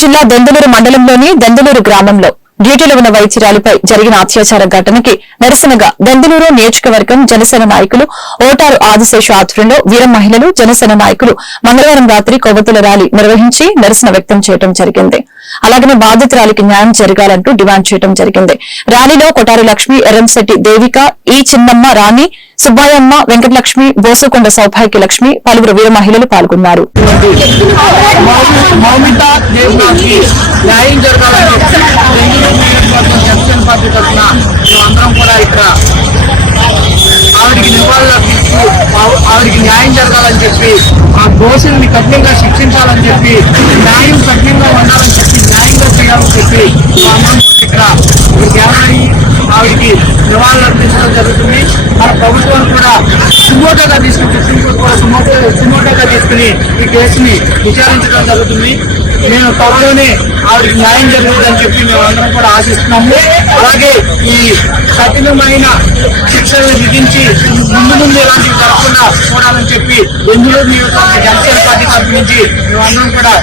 జిల్లా దెందులూరు మండలంలోని దెందులూరు గ్రామంలో డ్యూటీలో ఉన్న వైద్యురాలిపై జరిగిన అత్యాచార ఘటనకి నిరసనగా దెందులూరు నియోజకవర్గం జనసేన నాయకులు ఓటారు ఆదిశేషు ఆధ్వర్యంలో వీర మహిళలు జనసేన నాయకులు మంగళవారం రాత్రి కొవ్వొత్తుల ర్యాలీ నిర్వహించి నిరసన వ్యక్తం చేయడం జరిగింది. అలాగనే బాధితురాలికి న్యాయం జరగాలంటూ డిమాండ్ చేయడం జరిగింది. ర్యాలీలో కొటారి లక్ష్మి, ఎర్రంశెట్టి దేవిక, ఈ చిన్నమ్మ, రాణి, సుబ్బాయమ్మ, వెంకటలక్ష్మి, బోసుకొండ సౌభాగ్య లక్ష్మి, పలువురు వీర మహిళలు పాల్గొన్నారు. ఆవిడికి న్యాయం జరగాలని చెప్పి ఆ దోషుల్ని కఠినంగా శిక్షించాలని చెప్పి న్యాయం కఠినంగా ఉండాలని చెప్పి న్యాయంగా చేయాలని చెప్పి ఇక్కడ ఆవిడికి నివాళులు అర్పించడం జరుగుతుంది. మన ప్రభుత్వం కూడా సుమోటోగా తీసుకుని సుమోటోగా తీసుకుని ఈ కేసుని విచారించడం జరుగుతుంది. మేము త్వరలోనే ఆవిడకి న్యాయం జరుగుతుందని చెప్పి మేము అందరం కూడా ఆశిస్తున్నాము. అలాగే ఈ కఠినమైన శిక్షలు విధించి ముందు ఇలాంటివి జరగకుండా చూడాలని చెప్పి బెంగళూరు నియోజకవర్గ జనసేన పార్టీ తరఫు నుంచి మేమందరం కూడా